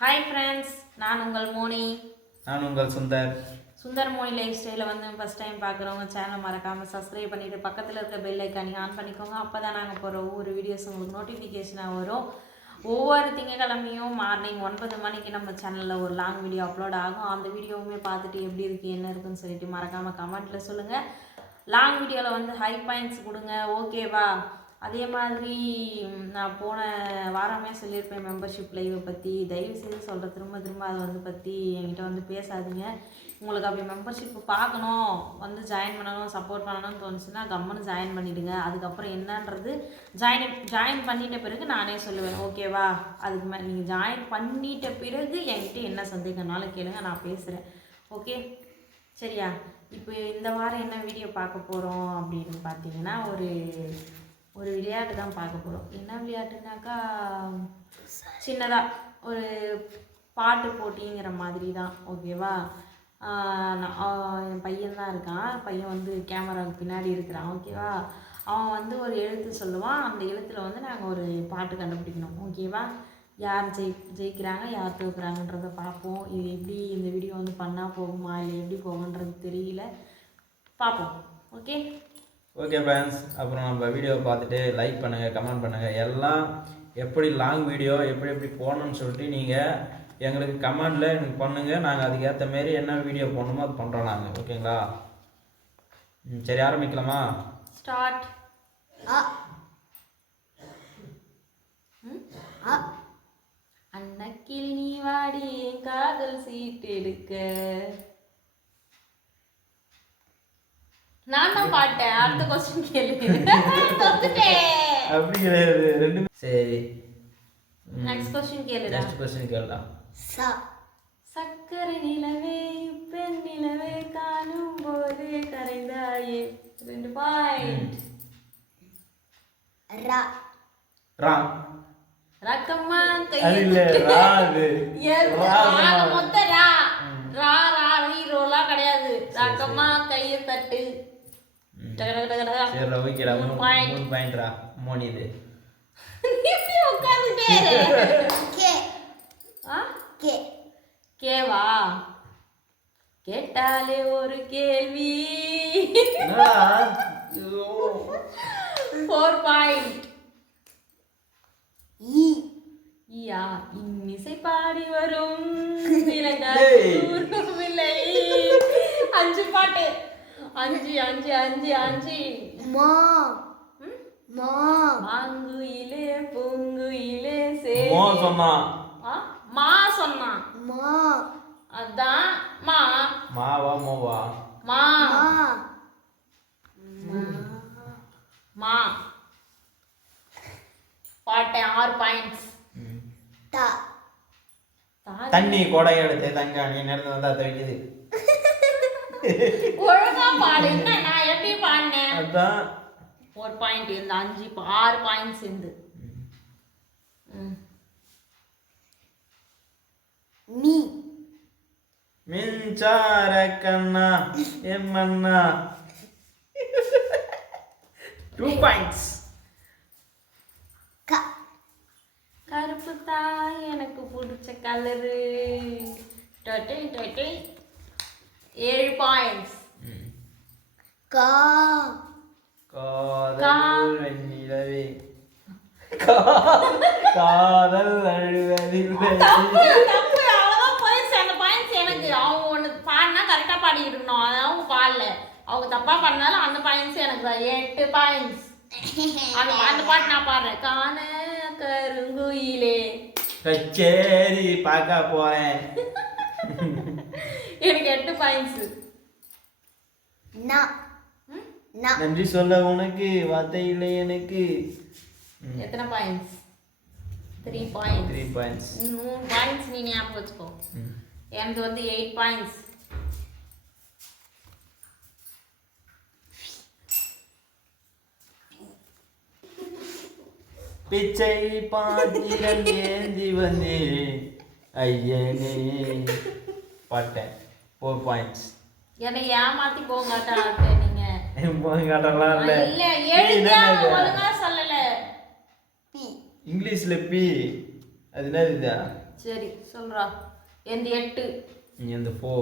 Hi friends நான் உங்கள் மோனி. நான் உங்கள் சுந்தர். சுந்தர் மோனி லைஃப் ஸ்டைலில் வந்து ஃபஸ்ட் டைம் பார்க்குறவங்க சேனலை மறக்காமல் சப்ஸ்கிரைப் பண்ணிவிட்டு பக்கத்தில் இருக்க பெல் ஐக்கானி ஆன் பண்ணிக்கோங்க. அப்போ தான் நாங்கள் போகிற ஒவ்வொரு வீடியோஸ் உங்களுக்கு நோட்டிஃபிகேஷனாக வரும். ஒவ்வொரு திங்கக்கிழமையும் மார்னிங் ஒன்பது மணிக்கு நம்ம சேனலில் ஒரு லாங் வீடியோ அப்லோட் ஆகும். அந்த வீடியோவுமே பார்த்துட்டு எப்படி இருக்குது என்ன இருக்குன்னு சொல்லிட்டு மறக்காமல் கமெண்ட்டில் சொல்லுங்கள் லாங் வீடியோவில் வந்து ஹை பாயிண்ட்ஸ் கொடுங்க. ஓகேவா அதே மாதிரி நான் போன வாரமே சொல்லியிருப்பேன் மெம்பர்ஷிப் லைவை பற்றி தயவு செய்து சொல்கிற திரும்ப திரும்ப அதை வந்து பற்றி என்கிட்ட வந்து பேசாதீங்க. உங்களுக்கு அப்படி மெம்பர்ஷிப் பார்க்கணும் வந்து ஜாயின் பண்ணணும் சப்போர்ட் பண்ணணும்னு தோணுச்சுன்னா கம்முன்னு ஜாயின் பண்ணிவிடுங்க அதுக்கப்புறம் என்னன்றது ஜாயின் ஜாயின் பண்ணிட்ட பிறகு நானே சொல்லுவேன். ஓகேவா அதுக்கு மேலே நீங்கள் ஜாயின் பண்ணிட்ட பிறகு என்கிட்ட என்ன சந்தேகம்னாலும் கேளுங்க நான் பேசுகிறேன் ஓகே சரியா? இப்போ இந்த வாரம் என்ன வீடியோ பார்க்க போகிறோம் அப்படின்னு பார்த்தீங்கன்னா ஒரு ஒரு விளையாட்டு தான் பார்க்க போகிறோம் என்ன விளையாட்டுனாக்கா சின்னதாக ஒரு பாட்டு போட்டிங்கிற மாதிரி தான் ஓகேவா நான் என் பையன் தான் இருக்கான். பையன் வந்து கேமராவுக்கு பின்னாடி இருக்கிறான் ஓகேவா அவன் வந்து ஒரு எழுத்து சொல்லுவான். அந்த எழுத்தில் வந்து நாங்கள் ஒரு பாட்டு கண்டுபிடிக்கணும் ஓகேவா யார் ஜெயி ஜெயிக்கிறாங்க யார் தோக்குறாங்கன்றத பார்ப்போம். இது எப்படி இந்த வீடியோ வந்து பண்ணால் போகுமா இல்லை எப்படி போகுன்றது தெரியல. பார்ப்போம் ஓகே ஓகே ஃப்ரெண்ட்ஸ் அப்புறம் நம்ம வீடியோவை பார்த்துட்டு லைக் பண்ணுங்கள் கமெண்ட் பண்ணுங்கள் எல்லாம் எப்படி லாங் வீடியோ எப்படி எப்படி போடணும்னு சொல்லிட்டு நீங்கள் எங்களுக்கு கமெண்டில் எனக்கு பண்ணுங்கள் நாங்கள் அதுக்கேற்ற மாரி என்ன வீடியோ போடணுமோ அது பண்ணுறோம் நாங்கள் ஓகேங்களா ம், சரி ஆரம்பிக்கலாமா? ஸ்டார்ட் அ அ அன்னக்கில் நீ வாடி என் காதல் சீட்டு நான் தான் பாட்டேன். அடுத்த கொஸ்டின் கேளு. தொத்துட்டேன் அப்படி கிடையாது. ரெண்டு சரி. நெக்ஸ்ட் கொஸ்டின் கேளுடா. நெக்ஸ்ட் கொஸ்டின் கேளலாம் ச. சக்கரை நிலவே பெண் நிலவே காணும் போது கரைந்தாயே. ரெண்டு பாயிண்ட் ர. ராங் ரக்கம்மா கை இல்லை ரா அது? ரா ரா. ரா ரா கிடையாது. ரக்கம்மா கையை தட்டு. டக டக டக டக. சரி ஓகேடா மூணு மூணு பாயிண்ட்ரா மோனி இது. கே ஆ? கே கேவா கேட்டாலே ஒரு கேள்வி. ஃபோர் பாயிண்ட் இ யா இன்னிசை பாடி வரும். இல்லை அஞ்சு பாட்டு அஞ்சு அஞ்சு அஞ்சு அஞ்சு. மா. ம்? மா. மாங்குயிலே பூங்குயிலே சே மோ சொன்னான் ஆ? மா சொன்னான் மா. அதான் மா. மாவா மோவா? மா. மா. மா. பாட்டேன் ஆறு பாயிண்ட்ஸ் தண்ணி கொடை எடுத்து தங்காணி நடந்து வந்தா துவைக்குது ஒழுங்கா பாடு. என்ன நான் எப்படி பாடினேன் அதான். ஒரு பாயிண்ட் இந்த அஞ்சு ஆறு பாயிண்ட்ஸ் இருந்து. ம். மீ மின்சார கண்ணா எம்மண்ணா டூ பாயிண்ட்ஸ் கருப்பு தான் எனக்கு பிடிச்ச கலரு டொட்டை டொட்டை. ஏழு பாயிண்ட்ஸ் கா. காதல் வெண்ணிலவே. கா- காதல் அழுவதில்லை. தப்பு தப்பு. அவ்வளோதான் போயிடுச்சு அந்த பாயிண்ட்ஸ் எனக்கு அவங்க ஒன்று பாடினா கரெக்டாக பாடிட்டு இருக்கணும் அதை அவங்க பாடல. அவங்க தப்பாக பண்ணாலும் அந்த பாயிண்ட்ஸ் எனக்கு தான். எட்டு பாயிண்ட்ஸ் அந்த அந்த பாட்டு நான் பாடுறேன். காண கருங்குயிலே. கச்சேரி பார்க்க போறேன். எனக்கு எட்டு பாயிண்ட்ஸ் நன்றி சொல்ல உனக்கு வார்த்தை இல்லை எனக்கு. எத்தனை points three points three points மூணு பாயிண்ட்ஸ் நீ ஞாபகம் வச்சுக்கோ. எனக்கு வந்து எயிட் பாயிண்ட்ஸ் பிச்சை பாத்திரம் ஏந்தி வந்தேன். ஐயனே. பாட்டேன். ஃபோர் பாயிண்ட்ஸ் என்னை ஏமாத்தி போங்காட்டா நீங்க? காட்டலாம் இல்லை? இல்ல சொல்லல. பி. இங்கிலீஷ்ல பி. அது என்னது இதா சரி சொல்றா. எந்த எட்டு. நீ அந்த போ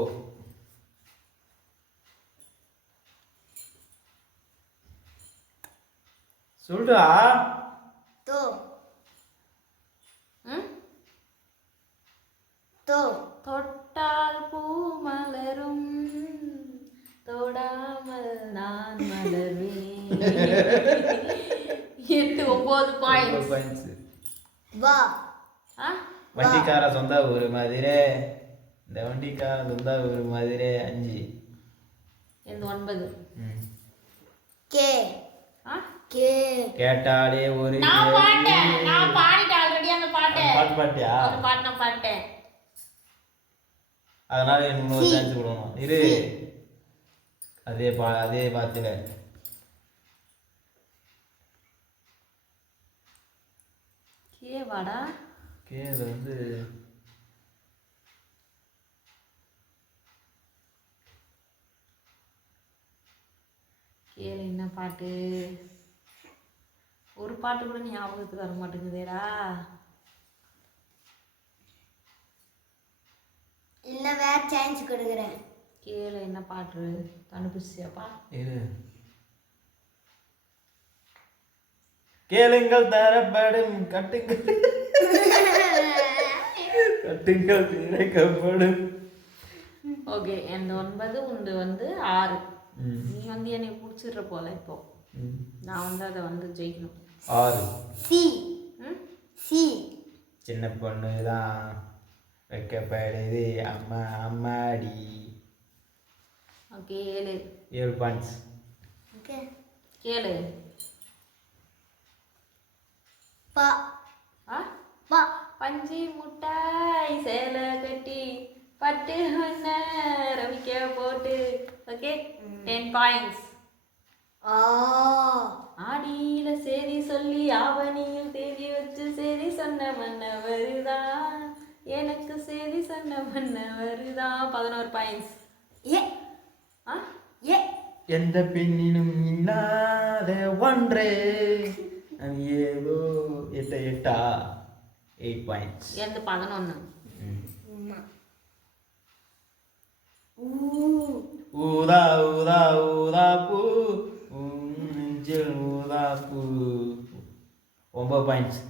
சொல்றா தோ ம் தோ தொட்டால் பூ மலரும் தொடாமல் நான் மலர்வேன் எட்டு ஒன்பது பாயிண்ட்ஸ் பாயிண்ட்ஸ் வா. வண்டிக்கார சொந்த ஊர் மாதிரே இந்த வண்டிக்கார சொந்த ஊர் மாதிரே அஞ்சு. எந்த ஒன்பது. ம். கே. ஆ? கே. கேட்டாலே ஒரு நான் பாட்டேன். நான் பாடிட்டேன் ஆல்ரெடி அந்த பாட்டை. பாட்டு பாட்டியா? ஒரு பாட்டு நான் பாட்டேன். அதனால இன்னொரு சான்ஸ் கொடுக்கணும். இரு. அதே பா அதே பாத்துல கேவாடா? கேது வந்து கேளு என்ன பாட்டு? ஒரு பாட்டு கூட ஞாபகத்துக்கு வர மாட்டேங்குதேடா. இல்லை வேற சான்ஸ் கொடுக்குறேன். கேளு என்ன பாட்டு? கண்டுபிடிச்சியாப்பா இரு கேளுங்கள் தரப்படும் கட்டுங்கள். கட்டுங்கள் திரைக்கப்படும் ஓகே எந்த ஒன்பது உண்டு வந்து ஆறு. நீ வந்து என்னை பிடிச்சிடுற போல இப்போ. நான் வந்து அதை வந்து ஜெயிக்கணும். ஆறு. சி. சி. சின்ன பொண்ணு தான் வைக்கப்படுது அம்மா அம்மாடி. ஓகே ஏழு. ஏழு பாயிண்ட்ஸ் ஓகே. கேளு பா. ஆ? பா. பஞ்சு முட்டாய் சேலை கட்டி பட்டு ஒன்ன ரவிக்க போட்டு. ஓகே டென் பாயிண்ட்ஸ் ஆ. ஆடியில செய்தி சொல்லி ஆவணியில் தேதி வச்சு செய்தி சொன்ன மன்ன வருதான் எனக்கு செய்தி சொன்ன மன்ன வருதான் பதினோரு பாயிண்ட்ஸ் ஏ. ஆ? ஏ. எந்த பெண்ணினும் இல்லாத ஒன்றே. ஏதோ எட்ட எட்டா? எயிட் பாயிண்ட்ஸ் எந்த பதினொன்று ஊதா ஊதா ஊதா பூ. நெஞ்சில் ஊதா பூ. ஒன்பது பாயிண்ட்ஸ்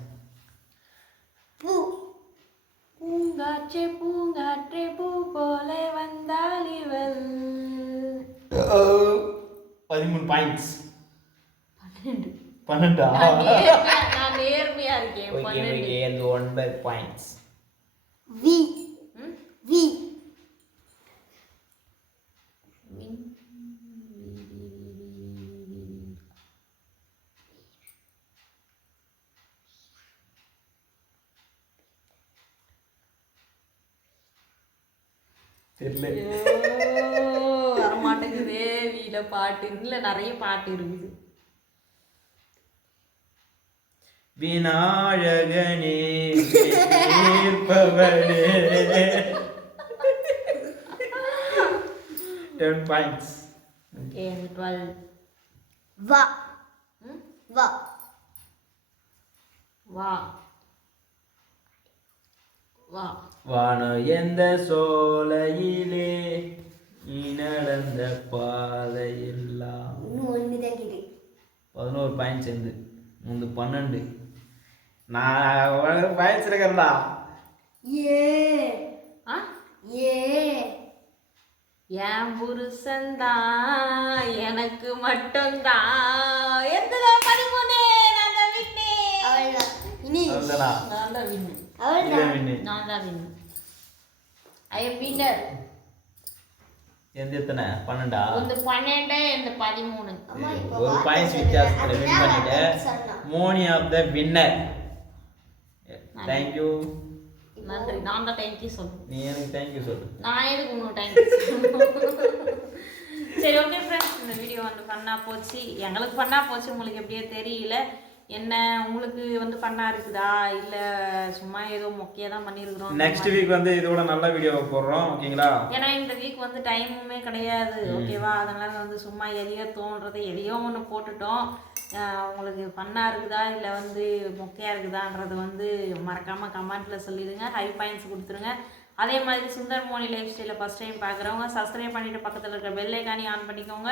பூ. பூங்காற்றே பூங்காற்றே பூ போல வந்தால் இவள். பதிமூணு பாயிண்ட்ஸ் பன்னெண்டு? நான் நேர்மையா இருக்கேன். ஓகே ஓகே அந்த ஒன்பது பாயிண்ட்ஸ் வி? வி. தெரியல. வரமாட்டேங்குதே வீட பாட்டு. இல்ல நிறைய பாட்டு இருக்குது. விநாயகனே தீர்ப்பவனே டென் பாயிண்ட்ஸ் ஓகே டுவெல் வா. வா. வா. வா. வானம் எந்த சோலையிலே நீ நடந்த பாதையெல்லாம் இன்னும் ஒன்று தான் இது பதினோரு பாயிண்ட் சேர்ந்து முந்து பன்னெண்டு. நான் வாய்ச்சிருக்கேன்டா. ஏ. ஆ? ஏ. என் புருஷன்தா எனக்கு மட்டும்தான் எந்ததோ மணிமுனே நான் தான் விண்ணே இனி. நான் நான் தான் விண்ணு ஐ வின்னர் எந்த எத்தனை? பன்னெண்டா? இந்த இந்த பதிமூணு. ஒரு பாயிண்ட்ஸ் வித்தியாசத்தில் Moni of the winner thank you நன்றி நான் தான் தேங்க்யூ சொல்றேன் நீ எனக்கு தேங்க்யூ சொல்லு நான் எதுக்கு இன்னும் தேங்க்யூ சரி ஓகே ஃப்ரெண்ட்ஸ் இந்த வீடியோ வந்து பண்ணா போச்சு எங்களுக்கு பண்ணா போச்சு உங்களுக்கு எப்படியோ தெரியல என்ன உங்களுக்கு வந்து பண்ணா இருக்குதா இல்லை சும்மா ஏதோ மொக்கையாக தான் பண்ணியிருக்கிறோம் நெக்ஸ்ட் வீக் வந்து இதோட நல்ல வீடியோ போடுறோம் ஓகேங்களா ஏன்னா இந்த வீக் வந்து டைமுமே கிடையாது. ஓகேவா அதனால வந்து சும்மா எதையோ தோன்றதை எதையோ ஒன்று போட்டுட்டோம். உங்களுக்கு ஃபன்னாக இருக்குதா? இல்லை வந்து மொக்கையாக இருக்குதான்றது வந்து மறக்காமல் கமெண்ட்டில் சொல்லிடுங்க. ஹை பாயிண்ட்ஸ் கொடுத்துருங்க. அதே மாதிரி சுந்தர் மோனி லைஃப் ஸ்டைலில் ஃபஸ்ட் டைம் பார்க்குறவங்க சப்ஸ்கிரைப் பண்ணிவிட்டு பக்கத்தில் இருக்கிற பெல் ஐக்கானி ஆன் பண்ணிக்கோங்க.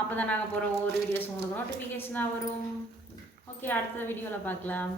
அப்போ தான் நாங்கள் போகிற ஒவ்வொரு வீடியோஸ் உங்களுக்கு நோட்டிஃபிகேஷனாக வரும். ஓகே அடுத்த வீடியோவில் பார்க்கலாம்.